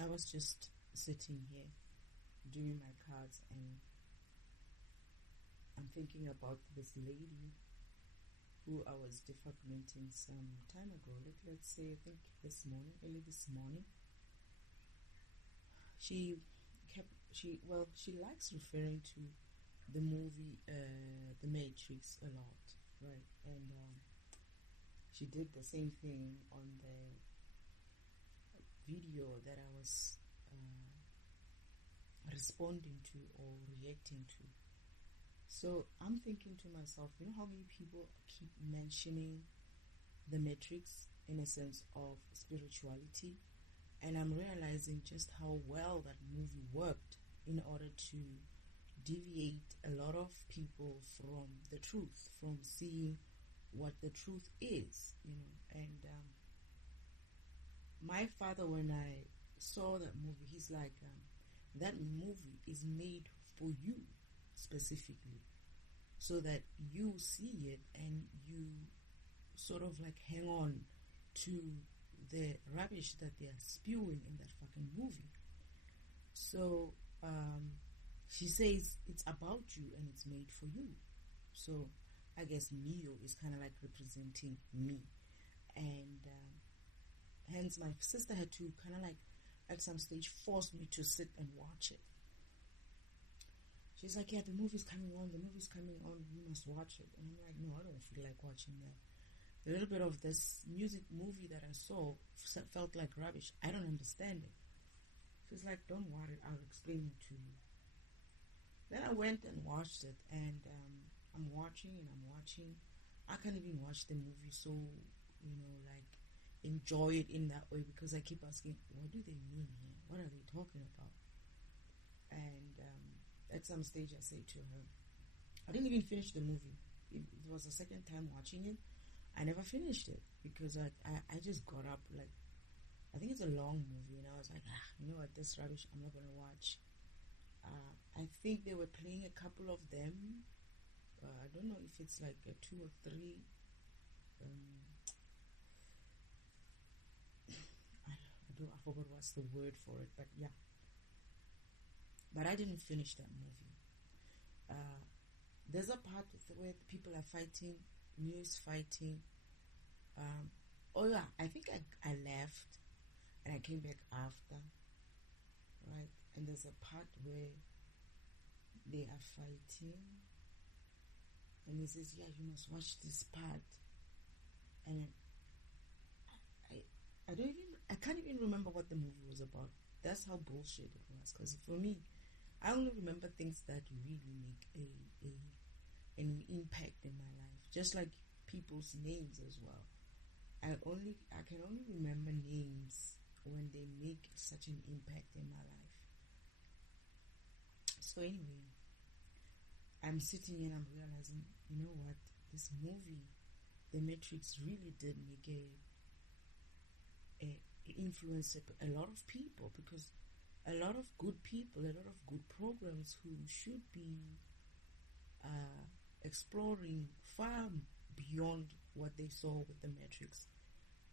I was just sitting here doing my cards, and I'm thinking about this lady who I was defragmenting some time ago. Let's say, I think early this morning. She likes referring to the movie The Matrix a lot, right? And she did the same thing on the video that I was responding to or reacting to. So I'm thinking to myself, you know how many people keep mentioning the Matrix in a sense of spirituality, and I'm realizing just how well that movie worked in order to deviate a lot of people from the truth, from seeing what the truth is, and my father, when I saw that movie, he's like, that movie is made for you specifically, so that you see it and you sort of like hang on to the rubbish that they are spewing in that fucking movie. So she says it's about you and it's made for you. So I guess Neo is kind of like representing me, and hence my sister had to kind of like at some stage force me to sit and watch it. She's like, yeah, the movie's coming on, you must watch it. And I'm like, no, I don't feel like watching that. A little bit of this movie that I saw felt like rubbish. I don't understand it. She's like, don't worry, I'll explain it to you. Then I went and watched it, and I'm watching. I can't even watch the movie so, like, enjoy it in that way, because I keep asking, what do they mean here? What are they talking about? And at some stage I say to her, I didn't even finish the movie. It was the second time watching it. I never finished it because I just got up, like, I think it's a long movie, and I was like, you know what, this rubbish I'm not going to watch. I think they were playing a couple of them. I don't know if it's like a 2 or 3. I forgot what's the word for it, but yeah. But I didn't finish that movie. There's a part where people are fighting, Neo is fighting. I think I left and I came back after, right? And there's a part where they are fighting, and he says, yeah, you must watch this part. And I can't even remember what the movie was about. That's how bullshit it was. Because for me, I only remember things that really make an impact in my life. Just like people's names as well. I can only remember names when they make such an impact in my life. So anyway, I'm sitting here and I'm realizing, you know what, this movie, The Matrix, really did make influence a lot of people, because a lot of good people, a lot of good programs who should be exploring far beyond what they saw with the Matrix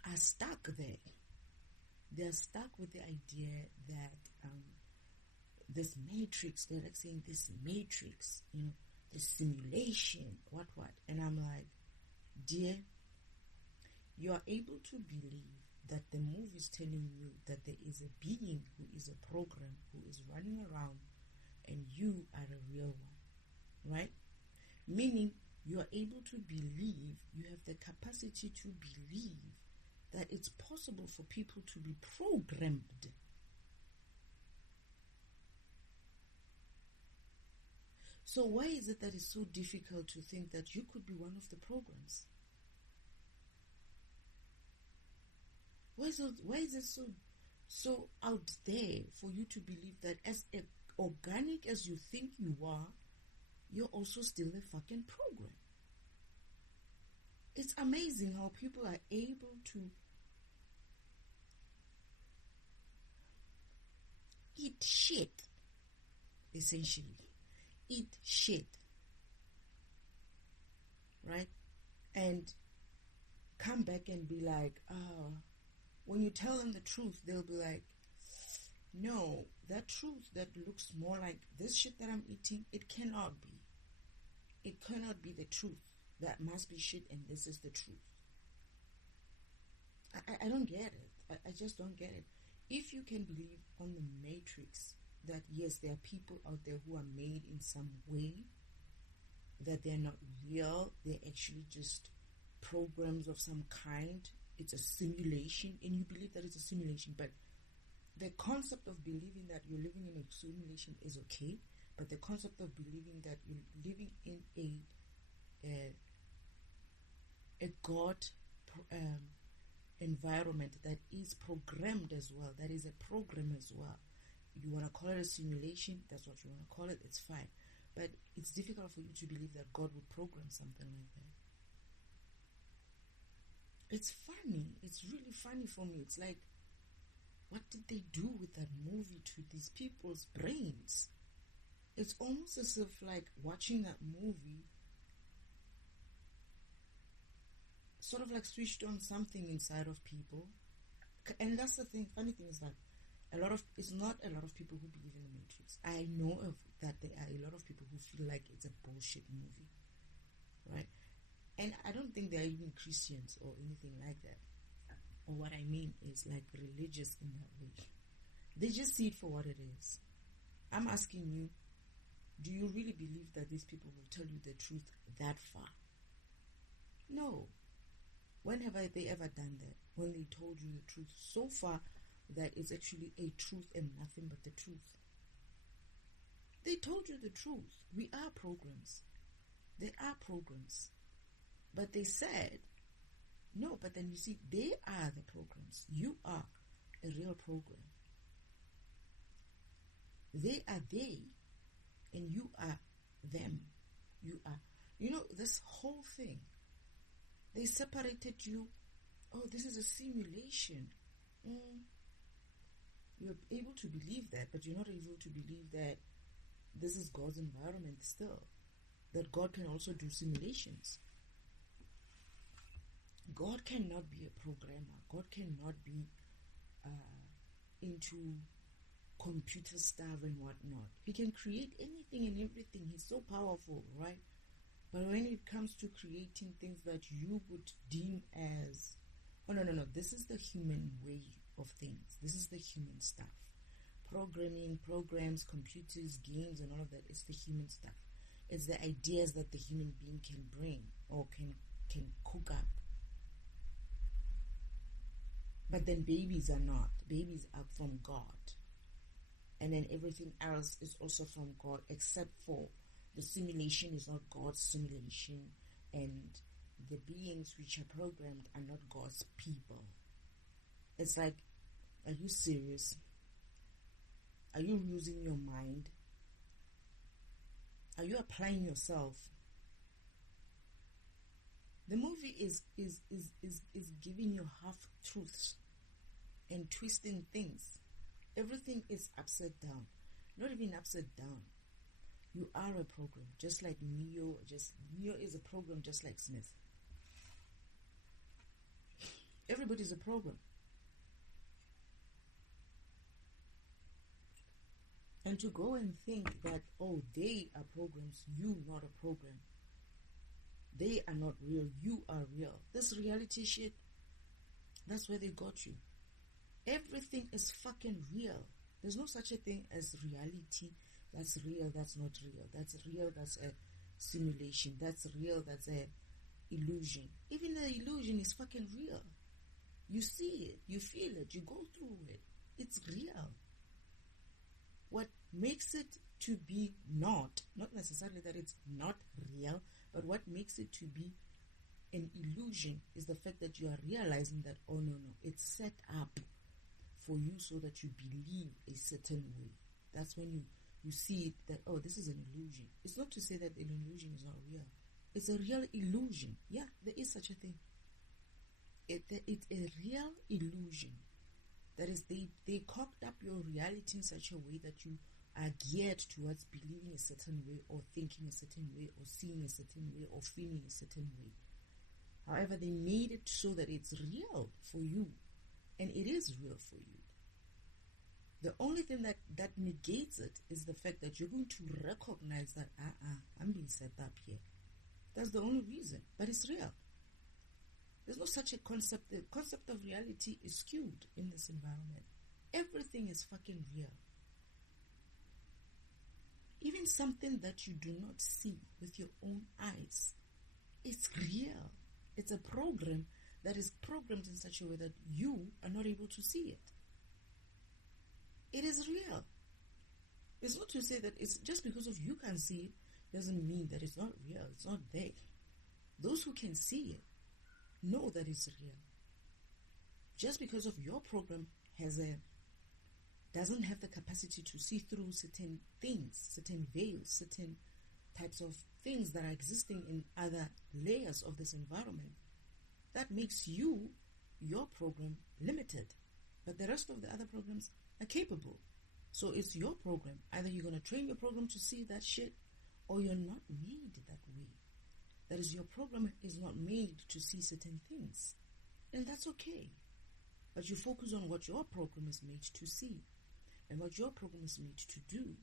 are stuck there. They're stuck with the idea that this Matrix, they're like saying this Matrix, the simulation, what. And I'm like, dear, you are able to believe that the movie is telling you that there is a being who is a program, who is running around, and you are a real one, right? Meaning you are able to believe, you have the capacity to believe that it's possible for people to be programmed. So why is it that it's so difficult to think that you could be one of the programs? Why is it so out there for you to believe that as organic as you think you are, you're also still a fucking program? It's amazing how people are able to eat shit, essentially. Eat shit, right? And come back and be like, when you tell them the truth, they'll be like, No, that truth that looks more like this shit that I'm eating, it cannot be. It cannot be the truth. That must be shit and this is the truth. I don't get it. I just don't get it. If you can believe on the Matrix that yes, there are people out there who are made in some way, that they're not real, they're actually just programs of some kind, it's a simulation, and you believe that it's a simulation, but the concept of believing that you're living in a simulation is okay, but the concept of believing that you're living in a God environment that is programmed as well, that is a program as well. You want to call it a simulation, that's what you want to call it, it's fine. But it's difficult for you to believe that God would program something like that. It's funny. It's really funny for me. It's like, what did they do with that movie to these people's brains? It's almost as if like watching that movie sort of like switched on something inside of people. And that's the thing, funny thing is that it's not a lot of people who believe in the Matrix. I know of that there are a lot of people who feel like it's a bullshit movie, right? And I don't think they're even Christians or anything like that. Or what I mean is like religious in that way. They just see it for what it is. I'm asking you, do you really believe that these people will tell you the truth that far? No. When have they ever done that? When they told you the truth so far that it's actually a truth and nothing but the truth. They told you the truth. We are programs. They are programs. But they said, no, but then you see, they are the programs. You are a real program. They are they, and you are them. You are, this whole thing. They separated you. Oh, this is a simulation. You're able to believe that, but you're not able to believe that this is God's environment still. That God can also do simulations. God cannot be a programmer. God cannot be into computer stuff and whatnot. He can create anything and everything. He's so powerful, right? But when it comes to creating things that you would deem as, oh, no, this is the human way of things. This is the human stuff. Programming, programs, computers, games, and all of that, it's the human stuff. It's the ideas that the human being can bring or can cook up. But then babies are not. Babies are from God. And then everything else is also from God, except for the simulation is not God's simulation, and the beings which are programmed are not God's people. It's like, are you serious? Are you using your mind? Are you applying yourself? The movie is giving you half truths and twisting things. Everything is upside down. Not even upside down. You are a program, just like Neo. Neo is a program, just like Smith. Everybody's a program. And to go and think that, oh, they are programs, you not a program. They are not real, you are real. This reality shit, that's where they got you. Everything is fucking real. There's no such a thing as reality. That's real, that's not real. That's real, that's a simulation. That's real, that's a illusion. Even the illusion is fucking real. You see it, you feel it, you go through it. It's real. What makes it to be not necessarily that it's not real, but what makes it to be an illusion is the fact that you are realizing that, oh no, it's set up for you so that you believe a certain way. That's when you see it that, oh, this is an illusion. It's not to say that an illusion is not real. It's a real illusion. Yeah, there is such a thing. It's a real illusion. That is, they cocked up your reality in such a way that you are geared towards believing a certain way or thinking a certain way or seeing a certain way or feeling a certain way. However, they made it so that it's real for you. And it is real for you. The only thing that negates it is the fact that you're going to recognize that, I'm being set up here. That's the only reason. But it's real. There's no such a concept. The concept of reality is skewed in this environment. Everything is fucking real. Even something that you do not see with your own eyes, it's real. It's a program that is programmed in such a way that you are not able to see it. It is real. It's not to say that it's just because of you can see it doesn't mean that it's not real. It's not there. Those who can see it know that it's real. Just because of your program doesn't have the capacity to see through certain things, certain veils, certain types of things that are existing in other layers of this environment, that makes your program, limited. But the rest of the other programs are capable. So it's your program. Either you're going to train your program to see that shit, or you're not made that way. That is, your program is not made to see certain things. And that's okay. But you focus on what your program is made to see and what your program is made to do.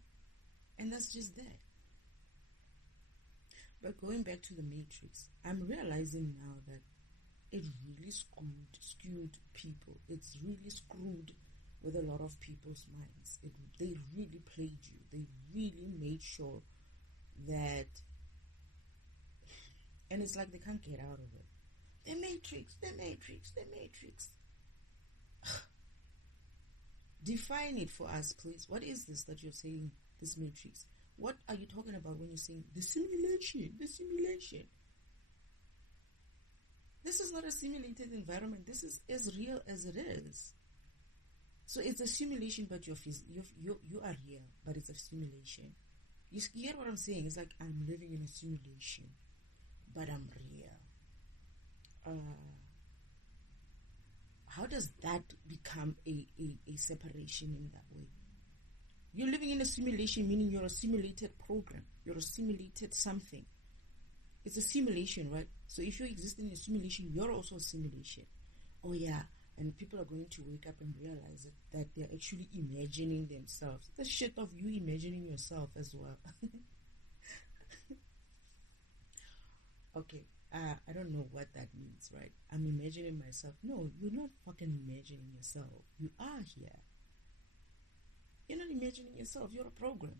And that's just that. But going back to the Matrix, I'm realizing now that it really skewed people. It's really screwed with a lot of people's minds. They really played you. They really made sure that, and it's like they can't get out of it. The Matrix, the Matrix, the Matrix. Define it for us, please. What is this that you're saying, this Matrix? What are you talking about when you're saying the simulation, the simulation? This is not a simulated environment. This is as real as it is. So it's a simulation, but you are real, but it's a simulation. You get what I'm saying? It's like I'm living in a simulation, but I'm real. How does that become a separation in that way? You're living in a simulation, meaning you're a simulated program. You're a simulated something. It's a simulation, right? So if you exist in a simulation, you're also a simulation. Oh yeah, and people are going to wake up and realize that they're actually imagining themselves. The shit of you imagining yourself as well. Okay, I don't know what that means, right? I'm imagining myself. No, you're not fucking imagining yourself. You are here. You're not imagining yourself. You're a program.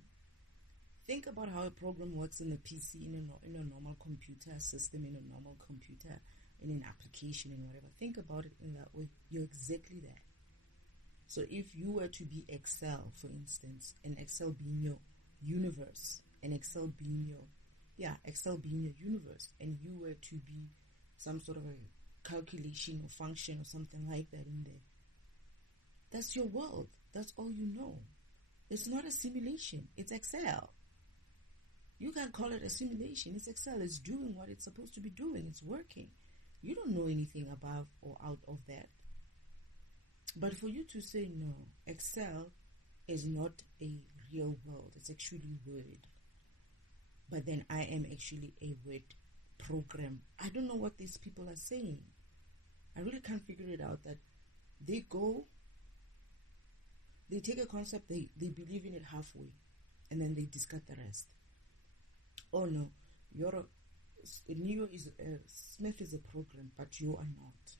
Think about how a program works in a PC, in a normal computer system, in a normal computer, in an application and whatever. Think about it in that way. You're exactly that. So if you were to be Excel, for instance, and Excel being your universe, and Excel being your universe, and you were to be some sort of a calculation or function or something like that in there, that's your world. That's all you know. It's not a simulation. It's Excel. You can't call it a simulation. It's Excel. It's doing what it's supposed to be doing. It's working. You don't know anything above or out of that. But for you to say, no, Excel is not a real world. It's actually Word. But then I am actually a Word program. I don't know what these people are saying. I really can't figure it out. That they take a concept, they believe in it halfway, and then they discard the rest. Oh no, Smith is a program, but you are not.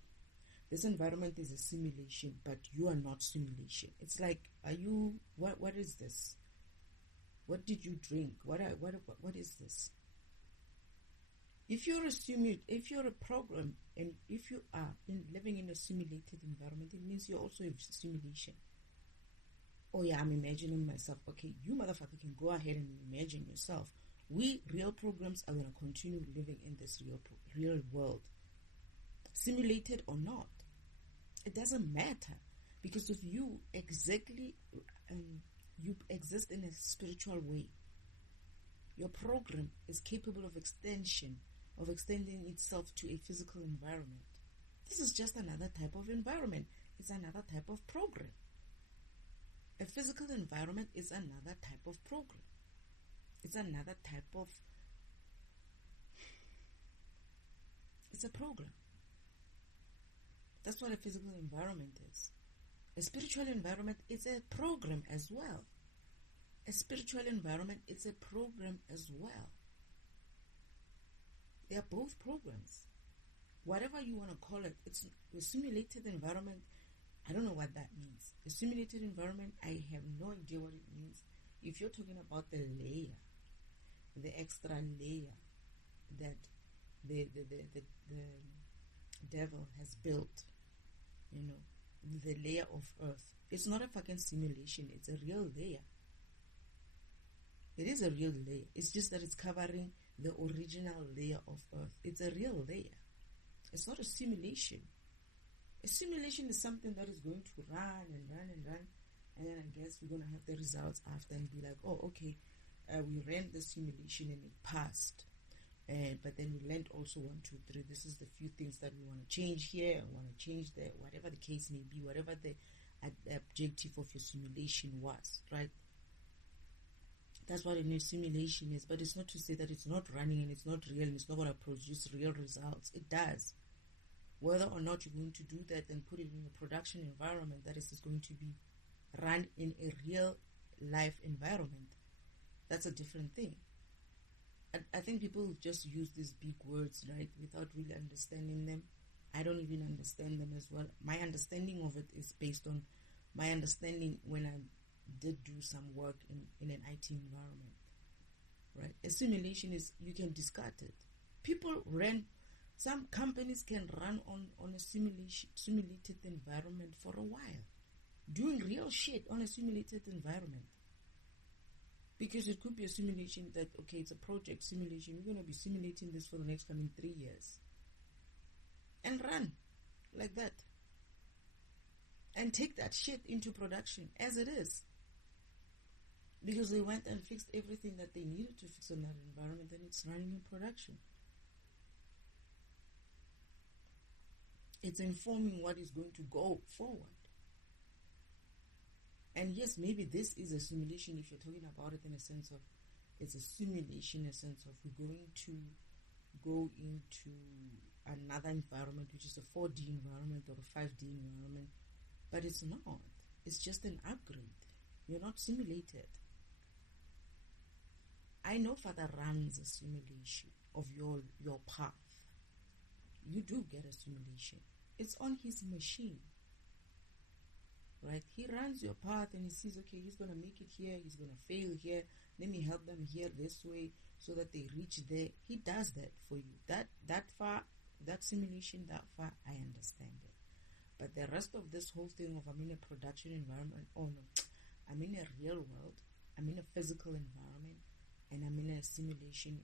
This environment is a simulation, but you are not simulation. It's like, what is this? What did you drink? What is this? If you're a program, and if you are living in a simulated environment, it means you're also a simulation. Oh yeah, I'm imagining myself. Okay, you motherfucker can go ahead and imagine yourself. We real programs are going to continue living in this real world, simulated or not. It doesn't matter, because if you you exist in a spiritual way, your program is capable of extending itself to a physical environment. This is just another type of environment. It's another type of program. A physical environment is another type of program. It's another type of... It's a program. That's what a physical environment is. A spiritual environment is a program as well. A spiritual environment is a program as well. They are both programs. Whatever you want to call it, it's a simulated environment. I don't know what that means. A simulated environment, I have no idea what it means. If you're talking about the layer, the extra layer that the devil has built, the layer of earth, it's not a fucking simulation. It's a real layer. It is a real layer. It's just that it's covering the original layer of earth. It's a real layer. It's not a simulation. A simulation is something that is going to run and run and run, and then I guess we're going to have the results after and be like, oh, okay, we ran the simulation and it passed. But then we learned also 1, 2, 3. This is the few things that we want to change here and want to change there, whatever the case may be, whatever the objective of your simulation was, right? That's what a new simulation is. But it's not to say that it's not running and it's not real and it's not going to produce real results. It does. Whether or not you're going to do that and put it in a production environment that is going to be run in a real life environment, that's a different thing. I think people just use these big words, right, without really understanding them. I don't even understand them as well. My understanding of it is based on my understanding when I did do some work in an IT environment, right? A simulation is, you can discard it. Some companies can run on a simulated environment for a while, doing real shit on a simulated environment. Because it could be a simulation that, okay, it's a project simulation. We're going to be simulating this for the next coming 3 years. And run like that. And take that shit into production as it is. Because they went and fixed everything that they needed to fix in that environment, and it's running in production. It's informing what is going to go forward. And yes, maybe this is a simulation if you're talking about it in a sense of, it's a simulation in a sense of we're going to go into another environment, which is a 4D environment or a 5D environment. But it's not. It's just an upgrade. You're not simulated. I know Father runs a simulation of your path. You do get a simulation. It's on his machine. Right? He runs your path and he sees, okay, he's going to make it here, he's going to fail here, let me help them here this way so that they reach there. He does that for you. That far, that simulation, that far, I understand it. But the rest of this whole thing of I'm in a production environment, oh no, I'm in a real world, I'm in a physical environment, and I'm in a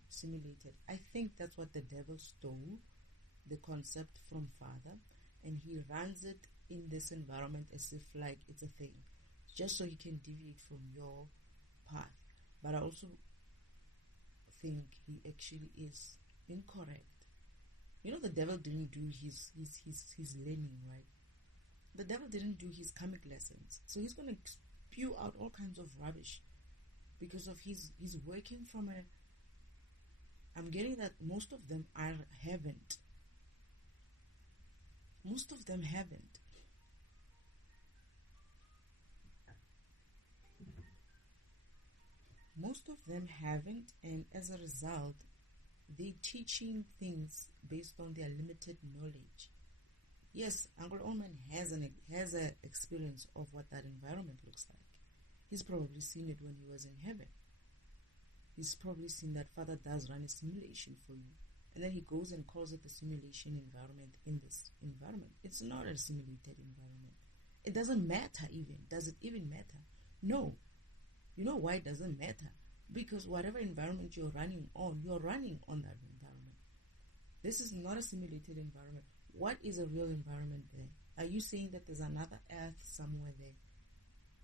simulated. I think that's what the devil stole, the concept from Father, and he runs it in this environment as if like it's a thing, just so he can deviate from your path. But I also think he actually is incorrect. The devil didn't do his learning, right? The devil didn't do his karmic lessons, so he's going to spew out all kinds of rubbish because of he's working from I'm getting that most of them haven't. Most of them haven't. Most of them haven't, and as a result, they're teaching things based on their limited knowledge. Yes, Uncle Oman has an experience of what that environment looks like. He's probably seen it when he was in heaven. He's probably seen that Father does run a simulation for you, and then he goes and calls it the simulation environment in this environment. It's not a simulated environment. It doesn't matter even. Does it even matter? No. You know why it doesn't matter? Because whatever environment you're running on that environment. This is not a simulated environment. What is a real environment there? Are you saying that there's another earth somewhere there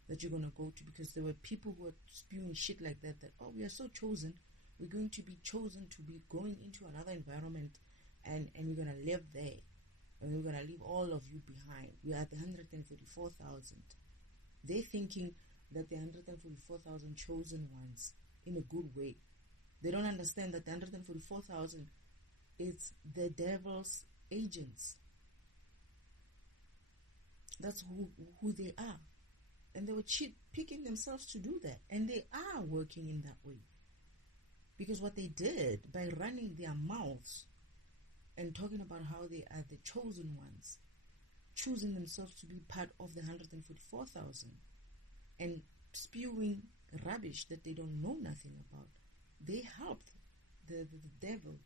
that you're going to go to? Because there were people who were spewing shit like that, oh, we are so chosen. We're going to be chosen to be going into another environment and we're going to live there. And we're going to leave all of you behind. We are at the 144,000. They're thinking that the 144,000 chosen ones in a good way. They don't understand that the 144,000 is the devil's agents. That's who they are. And they were picking themselves to do that. And they are working in that way. Because what they did by running their mouths and talking about how they are the chosen ones, choosing themselves to be part of the 144,000 and spewing rubbish that they don't know nothing about, they helped the devil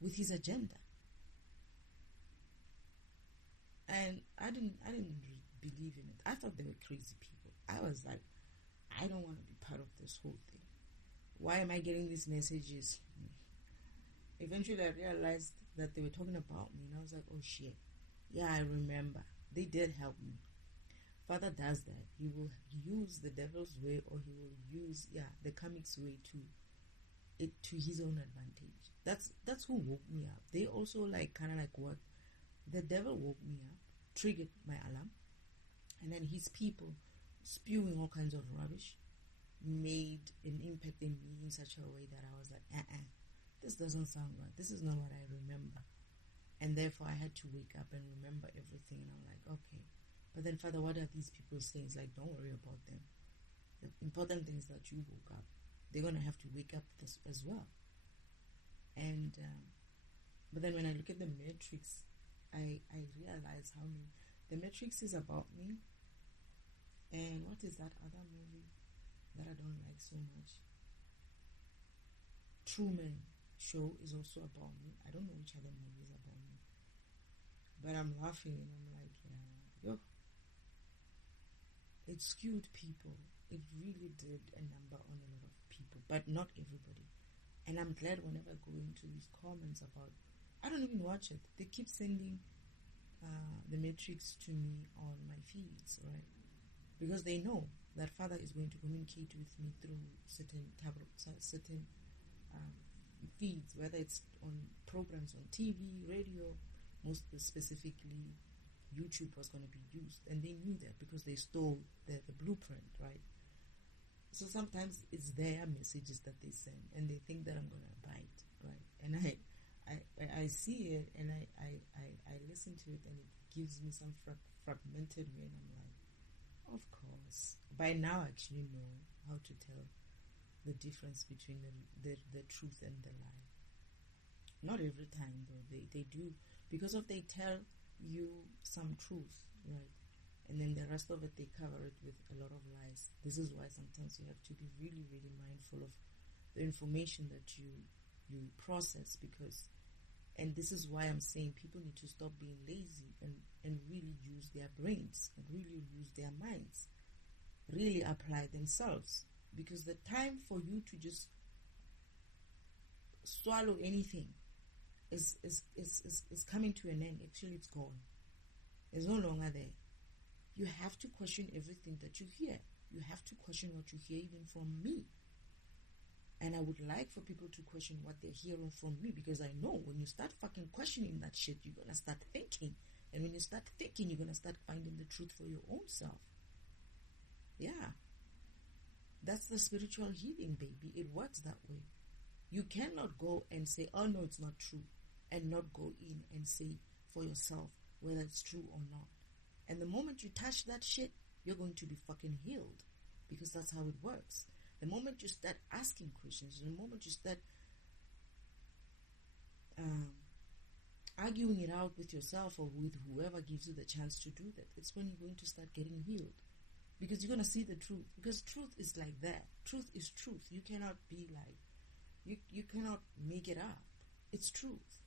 with his agenda. And I didn't believe in it. I thought they were crazy people. I was like, I don't want to be part of this whole thing. Why am I getting these messages? Eventually I realized that they were talking about me, and I was like, oh shit. Yeah, I remember. They did help me. Father does that. He will use the devil's way, or he will use the comic's way to his own advantage. That's who woke me up. They also kind of what the devil woke me up, triggered my alarm, and then his people spewing all kinds of rubbish made an impact in me in such a way that I was like, this doesn't sound right. This is not what I remember. And therefore I had to wake up and remember everything. And I'm like, okay. But then, Father, what are these people saying? It's like, don't worry about them. The important thing is that you woke up. They're going to have to wake up as well. And but then when I look at the Matrix, I realize how the Matrix is about me. And what is that other movie that I don't like so much? Truman Show is also about me. I don't know which other movie is about me. But I'm laughing and I'm like, yo. It skewed people. It really did a number on a lot of people, but not everybody. And I'm glad whenever I go into these comments about, I don't even watch it. They keep sending the Matrix to me on my feeds, right? Because they know that Father is going to communicate with me through certain feeds, whether it's on programs on TV, radio, most specifically YouTube was going to be used. And they knew that because they stole the blueprint, right? So sometimes it's their messages that they send and they think that I'm going to bite, right? And I see it and I listen to it and it gives me some fragmented way, and I'm like, of course. By now I actually know how to tell the difference between the truth and the lie. Not every time though, they do, because of they tell you some truth, right? And then the rest of it they cover it with a lot of lies. This is why sometimes you have to be really, really mindful of the information that you process, because, and this is why I'm saying people need to stop being lazy and really use their brains and really use their minds, really apply themselves, because the time for you to just swallow anything is coming to an end. Actually, it's gone. It's no longer there. You have to question everything that you hear. You have to question what you hear, even from me. And I would like for people to question what they're hearing from me, because I know when you start fucking questioning that shit, you're going to start thinking. And when you start thinking, you're going to start finding the truth for your own self. Yeah. That's the spiritual healing, baby. It works that way. You cannot go and say, oh no, it's not true, and not go in and say for yourself whether it's true or not. And the moment you touch that shit, you're going to be fucking healed, because that's how it works. The moment you start asking questions, the moment you start arguing it out with yourself or with whoever gives you the chance to do that, it's when you're going to start getting healed. Because you're going to see the truth. Because truth is like that. Truth is truth. You cannot be like, you cannot make it up. It's truth.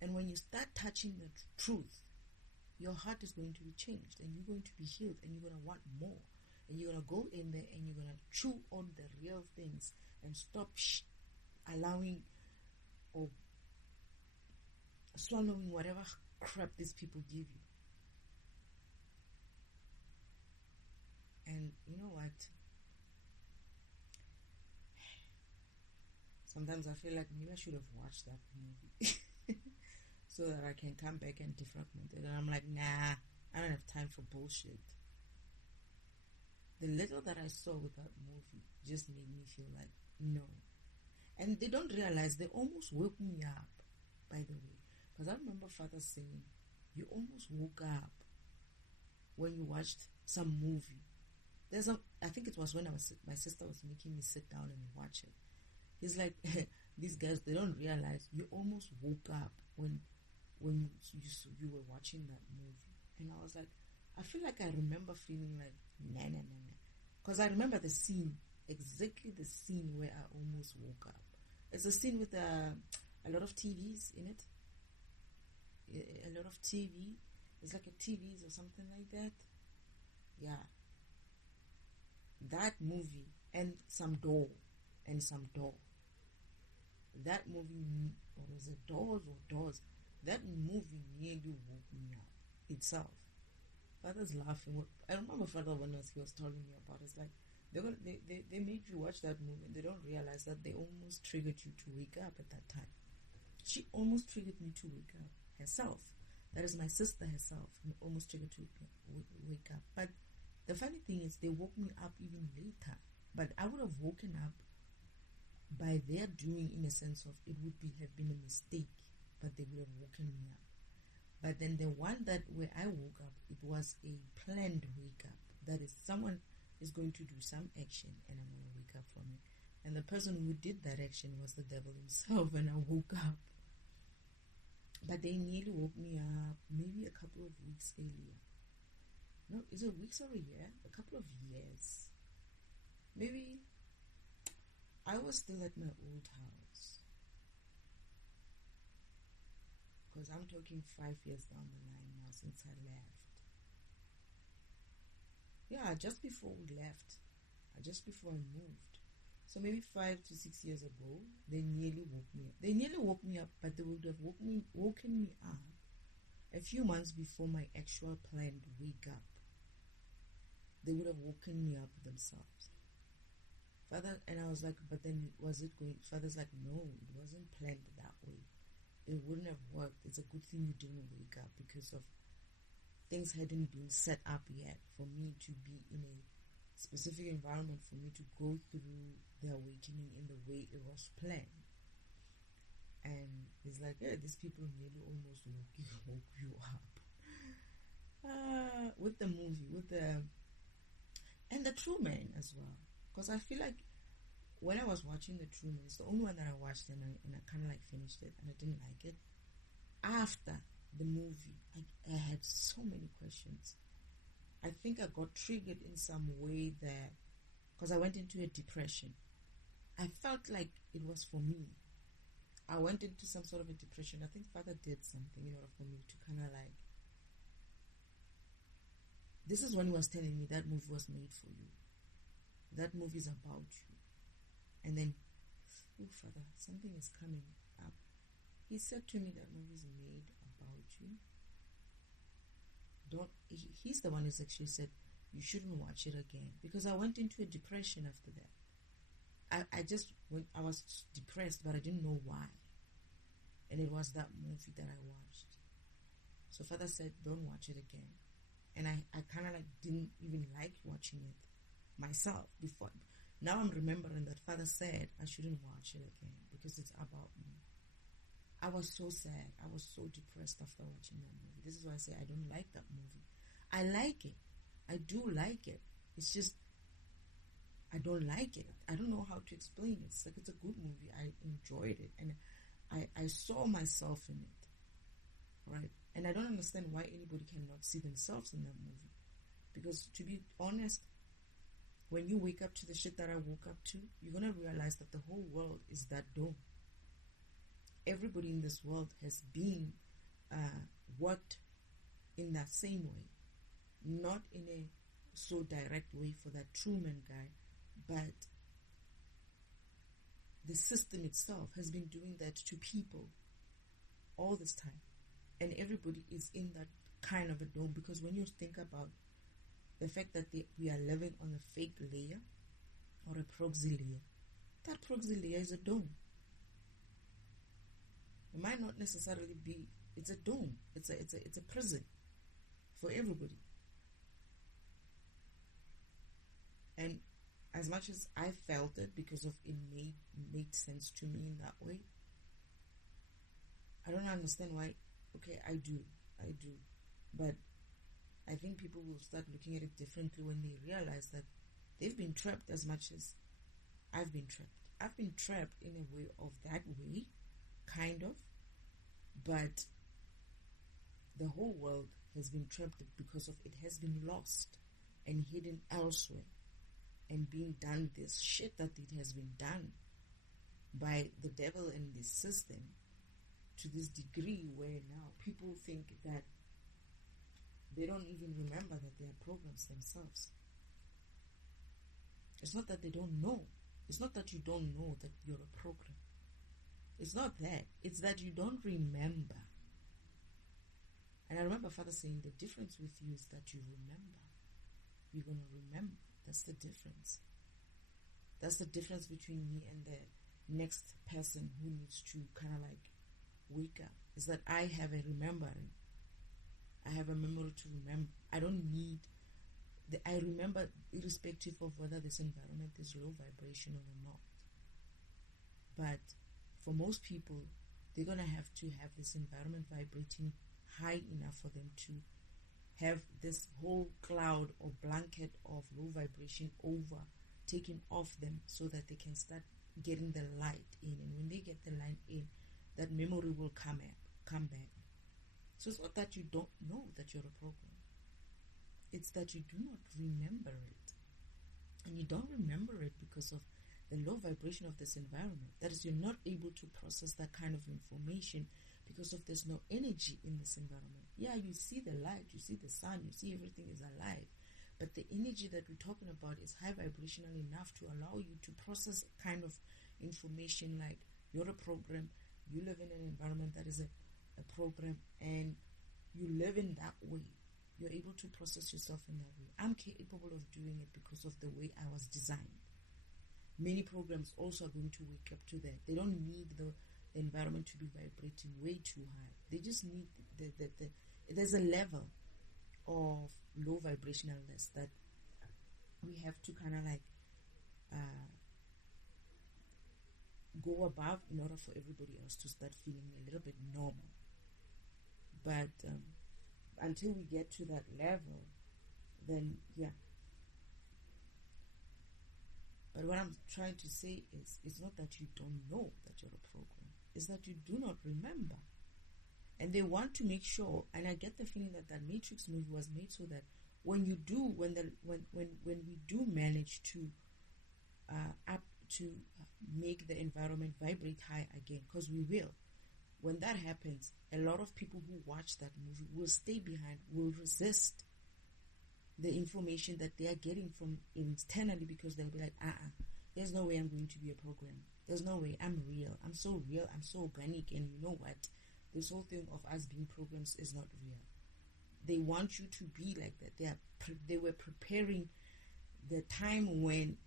And when you start touching the truth, your heart is going to be changed, and you're going to be healed, and you're going to want more. And you're going to go in there and you're going to chew on the real things and stop allowing or swallowing whatever crap these people give you. And you know what? Sometimes I feel like maybe I should have watched that movie so that I can come back and defragment it. And I'm like, nah, I don't have time for bullshit. The little that I saw with that movie just made me feel like, no. And they don't realize they almost woke me up, by the way. Because I remember Father saying, you almost woke up when you watched some movie. I think it was when my sister was making me sit down and watch it. He's like, these guys, they don't realize you almost woke up when you were watching that movie. And I was like, I feel like I remember feeling like, nah. Because I remember the scene, exactly the scene where I almost woke up. It's a scene with a lot of TVs in it. A lot of TV. It's like a TVs or something like that. Yeah. That movie and some door. That movie, or was it Doors? That movie nearly woke me up itself. Father's laughing. I remember Father when he was telling me about it. It's like they made you watch that movie and they don't realize that they almost triggered you to wake up at that time. She almost triggered me to wake up herself. That is my sister herself, almost triggered to wake up. But the funny thing is, they woke me up even later. But I would have woken up by their doing, in a sense of it would have been a mistake, but they would have woken me up. But then the one that where I woke up, it was a planned wake up. That is, someone is going to do some action and I'm going to wake up from it. And the person who did that action was the devil himself, and I woke up. But they nearly woke me up maybe a couple of weeks earlier. No, is it weeks or a year? A couple of years. Maybe I was still at my old house. Because I'm talking 5 years down the line now since I left. Yeah, just before we left. Just before I moved. So maybe 5 to 6 years ago, they nearly woke me up. They nearly woke me up, but they would have woken me up a few months before my actual planned wake up. They would have woken me up themselves. Father, and I was like, but then was it going? Father's like, no, it wasn't planned that way. It wouldn't have worked. It's a good thing you didn't wake up because of things hadn't been set up yet for me to be in a specific environment, for me to go through the awakening in the way it was planned. And it's like, yeah, these people nearly almost woke you up. With the movie, and the Truman as well. Because I feel like when I was watching the Truman, it's the only one that I watched and I kind of like finished it and I didn't like it. After the movie, I had so many questions. I think I got triggered in some way there because I went into a depression. I felt like it was for me. I went into some sort of a depression. I think Father did something in order for me to kind of like, this is when he was telling me that movie was made for you. That movie is about you. And then, oh Father, something is coming up. He said to me that movie is made about you. He's the one who's actually said you shouldn't watch it again, because I went into a depression after that. I was depressed, but I didn't know why. And it was that movie that I watched. So Father said, don't watch it again. And I kind of like didn't even like watching it myself before. Now I'm remembering that Father said I shouldn't watch it again because it's about me. I was so sad. I was so depressed after watching that movie. This is why I say I don't like that movie. I like it. I do like it. It's just I don't like it. I don't know how to explain it. It's like it's a good movie. I enjoyed it and I saw myself in it. Right? And I don't understand why anybody cannot see themselves in that movie. Because to be honest, when you wake up to the shit that I woke up to, you're going to realize that the whole world is that dome. Everybody in this world has been worked in that same way. Not in a so direct way for that Truman guy, but the system itself has been doing that to people all this time. And everybody is in that kind of a dome, because when you think about the fact that we are living on a fake layer or a proxy layer, that proxy layer is a dome. It might not necessarily be, it's a dome. It's a prison for everybody. And as much as I felt it because of it made sense to me in that way, I don't understand why. Okay, I do. But I think people will start looking at it differently when they realize that they've been trapped as much as I've been trapped. I've been trapped in a way of that way, kind of, but the whole world has been trapped because of it has been lost and hidden elsewhere and being done this shit that it has been done by the devil and this system to this degree where now people think that they don't even remember that they are programs themselves. It's not that they don't know. It's not that you don't know that you're a program. It's not that. It's that you don't remember. And I remember Father saying the difference with you is that you remember. You're going to remember. That's the difference. That's the difference between me and the next person who needs to kind of like wake up. Is that I have a remembering. I have a memory to remember. I don't need... I remember irrespective of whether this environment is low vibrational or not. But for most people, they're going to have this environment vibrating high enough for them to have this whole cloud or blanket of low vibration over taken off them so that they can start getting the light in. And when they get the light in, that memory will come back. So it's not that you don't know that you're a program. It's that you do not remember it. And you don't remember it because of the low vibration of this environment. That is, you're not able to process that kind of information because of there's no energy in this environment. Yeah, you see the light, you see the sun, you see everything is alive. But the energy that we're talking about is high vibrational enough to allow you to process kind of information like you're a program, you live in an environment that is a program, and you live in that way. You're able to process yourself in that way. I'm capable of doing it because of the way I was designed. Many programs also are going to wake up to that. They don't need the environment to be vibrating way too high. They just need there's a level of low vibrationalness that we have to kind of like go above in order for everybody else to start feeling a little bit normal. But until we get to that level, then yeah. But what I'm trying to say is, it's not that you don't know that you're a program. It's that you do not remember. And they want to make sure, and I get the feeling that that Matrix movie was made so that when we do manage to make the environment vibrate high again, because we will. When that happens, a lot of people who watch that movie will stay behind, will resist the information that they are getting from internally, because they'll be like, there's no way I'm going to be a program. There's no way. I'm real. I'm so real. I'm so organic. And you know what? This whole thing of us being programs is not real. They want you to be like that. They were preparing the time when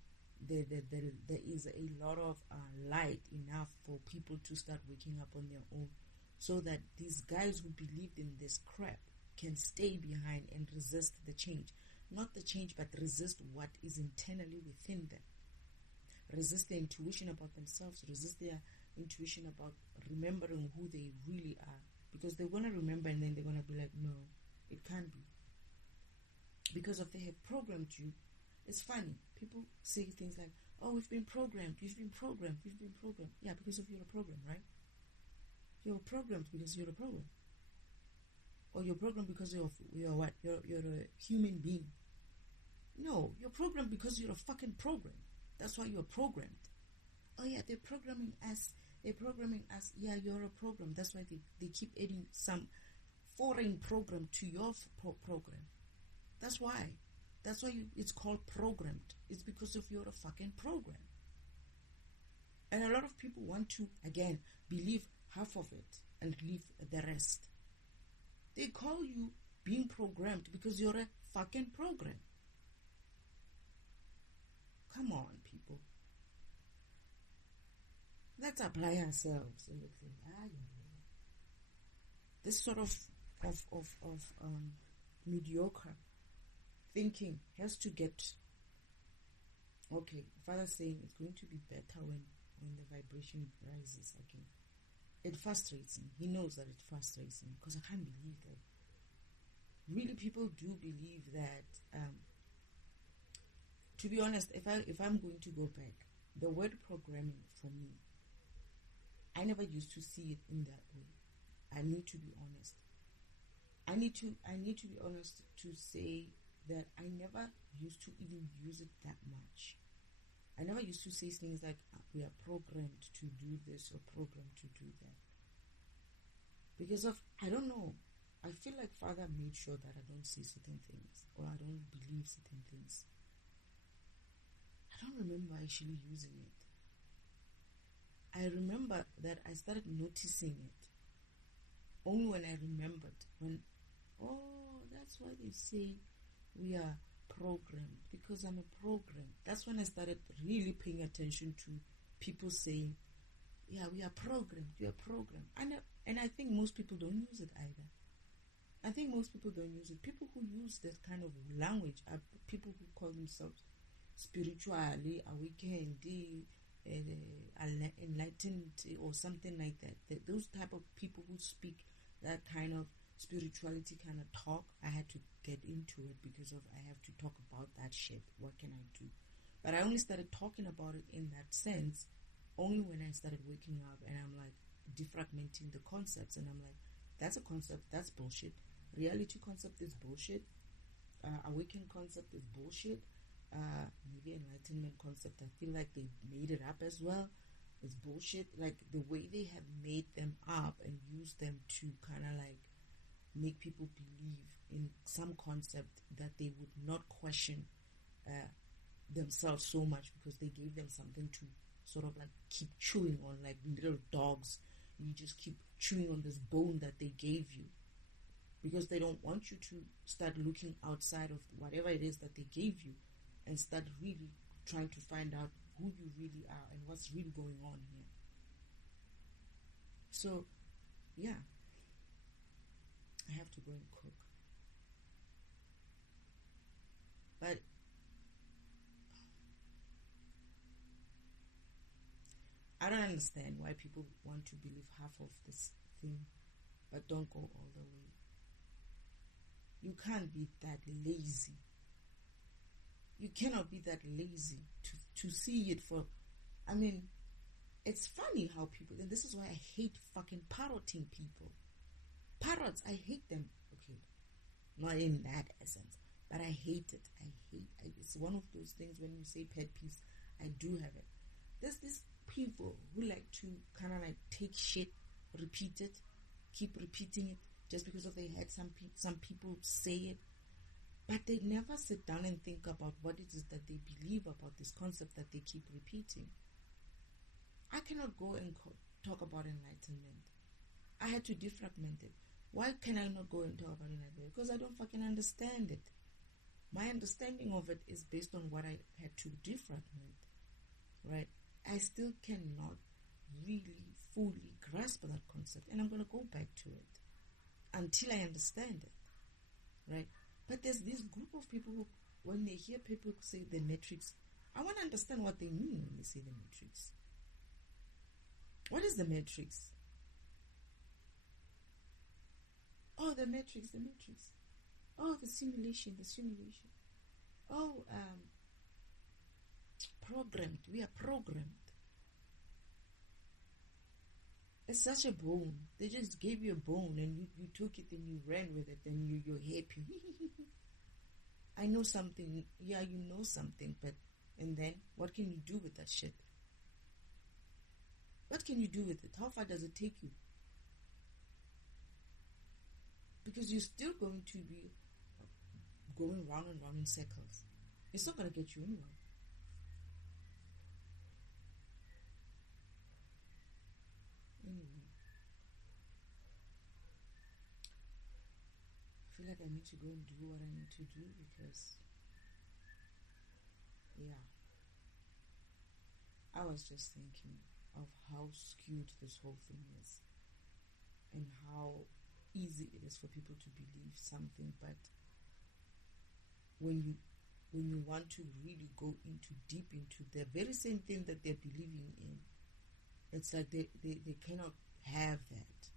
there is a lot of light enough for people to start waking up on their own, so that these guys who believed in this crap can stay behind and resist the change. Not the change, but resist what is internally within them. Resist their intuition about themselves, resist their intuition about remembering who they really are. Because they're going to remember and then they're going to be like, no, it can't be. Because if they have programmed you, it's funny. People say things like, oh, we've been programmed. Yeah, because of you're a program, right? You're programmed because you're a program. Or you're programmed because you're what? You're a human being. No, you're programmed because you're a fucking program. That's why you're programmed. Oh yeah, they're programming us. Yeah, you're a program. That's why they keep adding some foreign program to your program. That's why. That's why it's called programmed. It's because of you're a fucking program. And a lot of people want to, again, believe half of it and leave the rest. They call you being programmed because you're a fucking program. Come on, people. Let's apply ourselves and think, this sort of mediocre thinking has to get, okay, Father's saying it's going to be better when the vibration rises again. It frustrates him. He knows that it frustrates him because I can't believe that really people do believe that, to be honest, if I'm going to go back, the word programming for me, I never used to see it in that way. I need to be honest. I need to be honest to say that I never used to even use it that much. I never used to say things like we are programmed to do this or programmed to do that. Because of, I don't know, I feel like Father made sure that I don't say certain things or I don't believe certain things. I don't remember actually using it. I remember that I started noticing it only when I remembered, that's why they say we are programmed, because I'm a program. That's when I started really paying attention to people saying, yeah, we are programmed. And I think most people don't use it either. I think most people don't use it. People who use that kind of language are people who call themselves spiritually awakened, enlightened, or something like that. Those type of people who speak that kind of spirituality kind of talk, I had to get into it because of I have to talk about that shit. What can I do? But I only started talking about it in that sense only when I started waking up and I'm like defragmenting the concepts, and I'm like, that's a concept, that's bullshit. Reality concept is bullshit. Awakened concept is bullshit. Maybe enlightenment concept, I feel like they made it up as well. It's bullshit. Like the way they have made them up and used them to kind of like make people believe in some concept that they would not question themselves so much, because they gave them something to sort of like keep chewing on, like little dogs. You just keep chewing on this bone that they gave you, because they don't want you to start looking outside of whatever it is that they gave you and start really trying to find out who you really are and what's really going on here. So, yeah, I have to go and cook. But I don't understand why people want to believe half of this thing but don't go all the way. You can't be that lazy. You cannot be that lazy to see it for... I mean, it's funny how people... And this is why I hate fucking parroting people. Parrots, I hate them. Okay, not in that essence, but I hate it. It's one of those things when you say pet peeves, I do have it. There's these people who like to kind of like take shit, repeat it, keep repeating it, just because of they had some people say it, but they never sit down and think about what it is that they believe about this concept that they keep repeating. I cannot go and talk about enlightenment. I had to defragment it. Why can I not go and talk about enlightenment? Because I don't fucking understand it. My understanding of it is based on what I had to defragment, right? I still cannot really fully grasp that concept, and I'm going to go back to it until I understand it, right? But there's this group of people who, when they hear people say the matrix, I want to understand what they mean when they say the matrix. What is the matrix? Oh, the matrix. Oh, the simulation. Oh, programmed. We are programmed. It's such a bone. They just gave you a bone and you took it and you ran with it and you're happy. I know something. Yeah, you know something, but and then what can you do with that shit? What can you do with it? How far does it take you? Because you're still going to be going round and round in circles. It's not going to get you anywhere. Anyway, I feel like I need to go and do what I need to do because, yeah, I was just thinking of how skewed this whole thing is and how easy it is for people to believe something, but when you want to really go deep into the very same thing that they're believing in, it's like they cannot have that.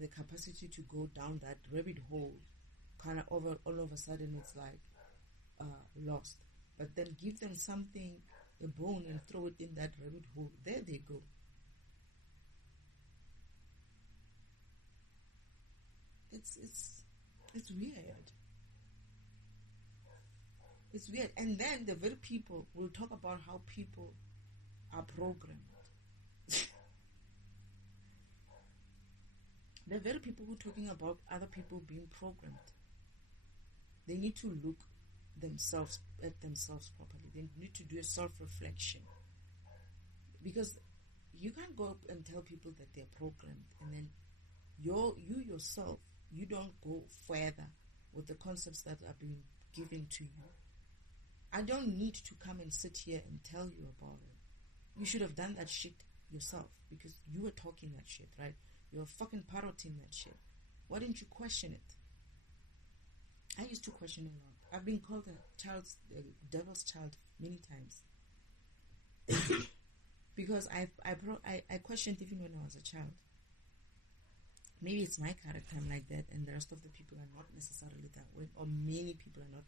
The capacity to go down that rabbit hole kind of all of a sudden it's like lost. But then give them something, a bone, and throw it in that rabbit hole. There they go. It's weird. It's weird. And then the very people will talk about how people are programmed. The very people who are talking about other people being programmed, they need to look at themselves properly. They need to do a self-reflection. Because you can't go up and tell people that they're programmed and then you yourself, you don't go further with the concepts that are being given to you. I don't need to come and sit here and tell you about it. You should have done that shit yourself because you were talking that shit, right? You're fucking parroting that shit. Why didn't you question it? I used to question a lot. I've been called a devil's child many times because I questioned even when I was a child. Maybe it's my character, I'm like that, and the rest of the people are not necessarily that way, or many people are not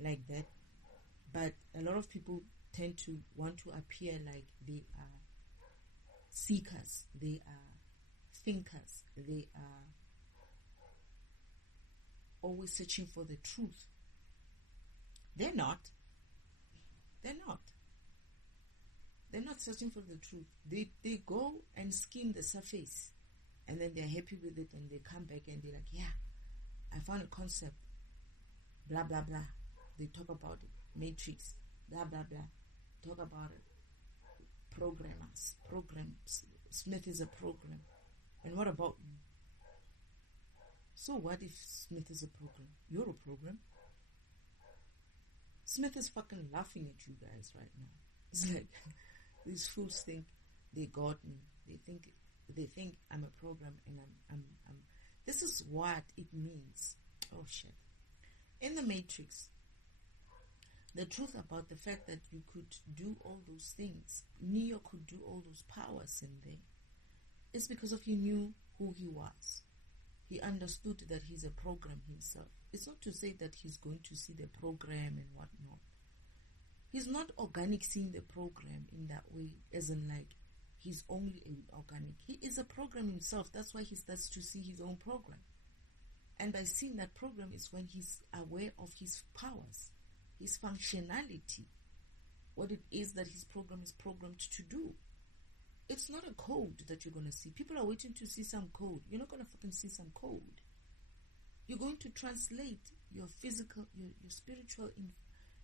like that. But a lot of people tend to want to appear like they are seekers, they are thinkers, they are always searching for the truth. They're not. They're not searching for the truth. They go and skim the surface, and then they're happy with it, and they come back and they're like, yeah, I found a concept, blah blah blah. They talk about it, matrix, blah blah blah. Talk about it, programs. Smith is a program. And what about you? So what if Smith is a program? You're a program. Smith is fucking laughing at you guys right now. It's like these fools think they got me. They think I'm a program, and I'm this is what it means. Oh shit. In the Matrix, the truth about the fact that you could do all those things, Neo could do all those powers in there, is because of he knew who he was. He understood that he's a program himself. It's not to say that he's going to see the program and whatnot. He's not organic seeing the program in that way, as in like he's only organic. He is a program himself. That's why he starts to see his own program. And by seeing that program is when he's aware of his powers, his functionality, what it is that his program is programmed to do. It's not a code that you're going to see. People are waiting to see some code. You're not going to fucking see some code. You're going to translate your physical, your spiritual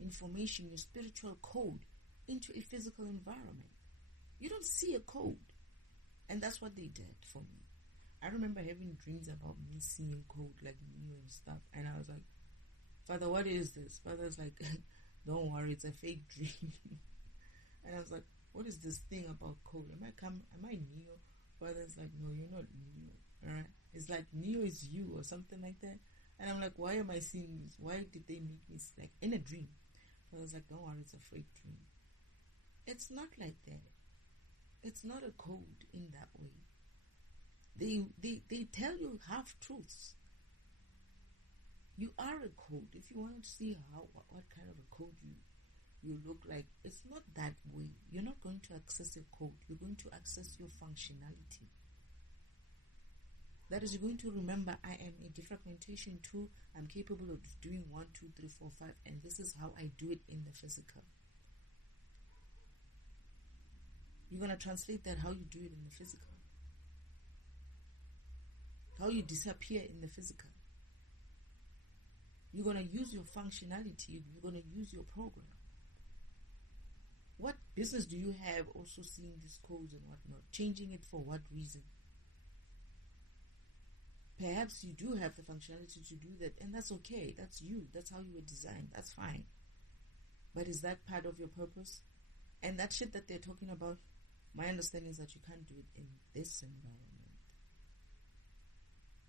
information, your spiritual code into a physical environment. You don't see a code. And that's what they did for me. I remember having dreams about me seeing code like Neo and stuff. And I was like, Father, what is this? Father's like, don't worry, it's a fake dream. And I was like, what is this thing about code? Am I Neo? Father's like, no, you're not Neo. Alright? It's like Neo is you or something like that. And I'm like, why am I seeing this? Why did they make me like in a dream? Father's like, don't worry, it's a fake dream. It's not like that. It's not a code in that way. They tell you half truths. You are a code. If you want to see what kind of a code you look like, it's not that way. You're not going to access a code. You're going to access your functionality. That is, you're going to remember, I am a defragmentation tool. I'm capable of doing 1, 2, 3, 4, 5, and this is how I do it in the physical. You're going to translate that how you do it in the physical. How you disappear in the physical. You're going to use your functionality. You're going to use your program. What business do you have also seeing these codes and whatnot? Changing it for what reason? Perhaps you do have the functionality to do that, and that's okay. That's you. That's how you were designed. That's fine. But is that part of your purpose? And that shit that they're talking about, my understanding is that you can't do it in this environment.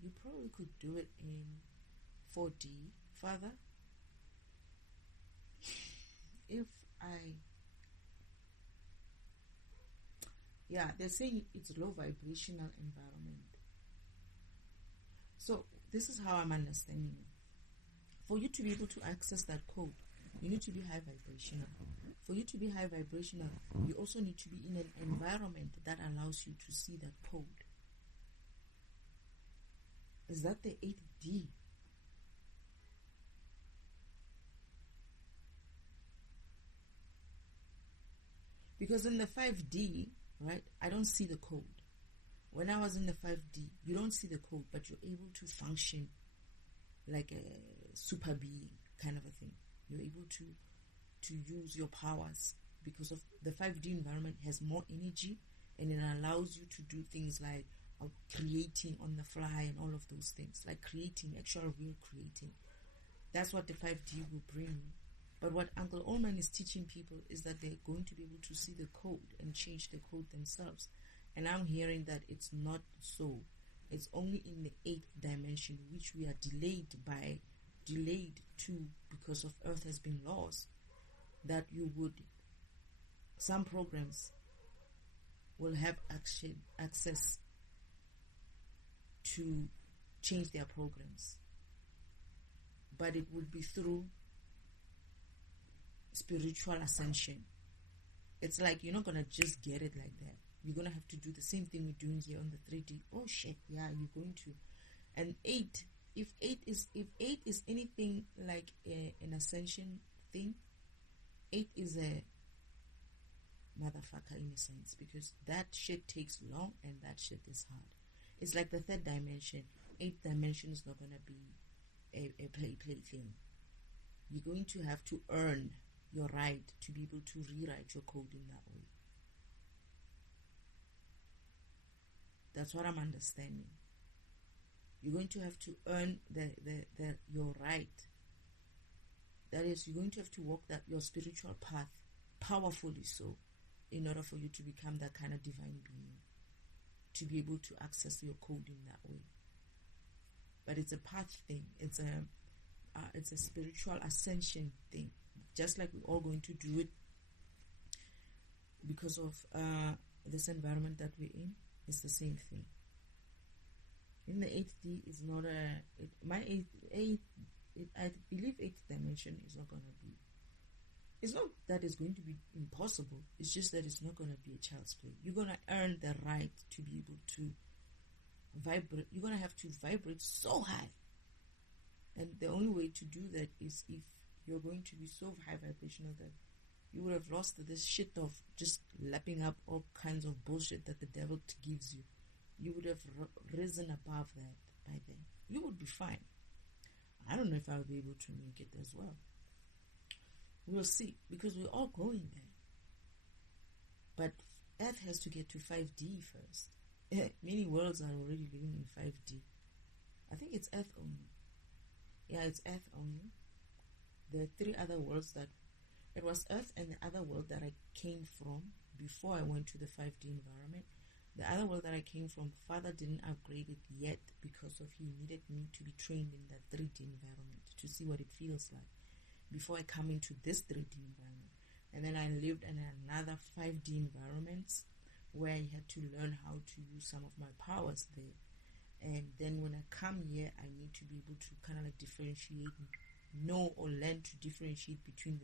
You probably could do it in 4D. Father, they're saying it's low vibrational environment. So this is how I'm understanding it. For you to be able to access that code, you need to be high vibrational. For you to be high vibrational, you also need to be in an environment that allows you to see that code. Is that the 8D? Because in the 5D, right, I don't see the code. When I was in the 5D, you don't see the code, but you're able to function like a super being kind of a thing. You're able to use your powers because of the 5D environment has more energy, and it allows you to do things like creating on the fly and all of those things, like creating, actual real creating. That's what the 5D will bring you. But what Uncle Oman is teaching people is that they're going to be able to see the code and change the code themselves. And I'm hearing that it's not so. It's only in the 8th dimension, which we are delayed to because of Earth has been lost, that some programs will have access to change their programs. But it would be through spiritual ascension. It's like you're not going to just get it like that. You're going to have to do the same thing we're doing here on the 3D. Oh shit, yeah, you're going to. And 8, if 8 is anything like an ascension thing, 8 is a motherfucker in a sense, because that shit takes long and that shit is hard. It's like the 3rd dimension. 8th dimension is not going to be a play thing. You're going to have to earn your right to be able to rewrite your code in that way. That's what I'm understanding. You're going to have to earn your right. That is, you're going to have to walk your spiritual path powerfully so, in order for you to become that kind of divine being, to be able to access your code in that way. But it's a path thing. It's a spiritual ascension thing. Just like we're all going to do it because of this environment that we're in, it's the same thing. In the 8D is not I believe 8th dimension is not going to be. It's not that it's going to be impossible. It's just that it's not going to be a child's play. You're going to earn the right to be able to vibrate. You're going to have to vibrate so high. And the only way to do that is if you're going to be so high vibrational that you would have lost this shit of just lapping up all kinds of bullshit that the devil gives you. You would have risen above that by then. You would be fine. I don't know if I'll be able to make it as well. We'll see, because we're all going there. But Earth has to get to 5D first. Many worlds are already living in 5D. I think it's Earth only. Yeah, it's Earth only. There are 3 other worlds that... It was Earth and the other world that I came from before I went to the 5D environment. The other world that I came from, Father didn't upgrade it yet because he needed me to be trained in that 3D environment to see what it feels like before I come into this 3D environment. And then I lived in another 5D environment where I had to learn how to use some of my powers there. And then when I come here, I need to be able to kind of like differentiate, know or learn to differentiate between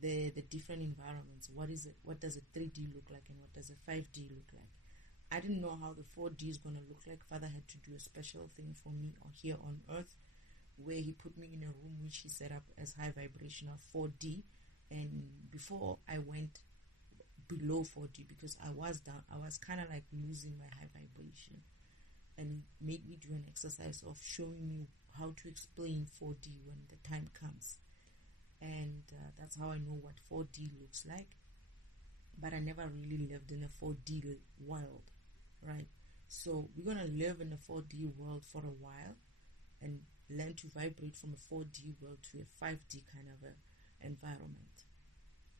the different environments. What is it? What does a 3D look like and what does a 5D look like? I didn't know how the 4D is going to look like. Father had to do a special thing for me here on Earth, where he put me in a room which he set up as high vibrational 4D. And before I went below 4D, because I was down, I was kind of like losing my high vibration. And he made me do an exercise of showing me how to explain 4D when the time comes. And that's how I know what 4D looks like. But I never really lived in a 4D world, right? So we're going to live in a 4D world for a while and learn to vibrate from a 4D world to a 5D kind of a environment.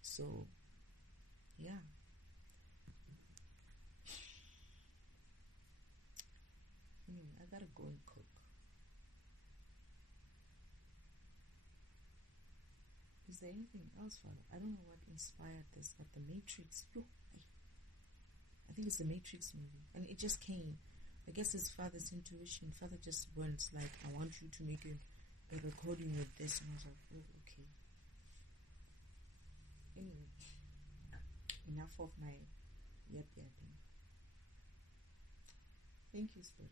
So, yeah. Anyway, I gotta go and cook. Is there anything else, Father? I don't know what inspired this, but The Matrix. I think it's the Matrix movie, and it just came. I guess it's Father's intuition. Father just went like, I want you to make a recording with this, and I was like, oh, okay. Anyway, enough of my yapping. Thank you, Spirit.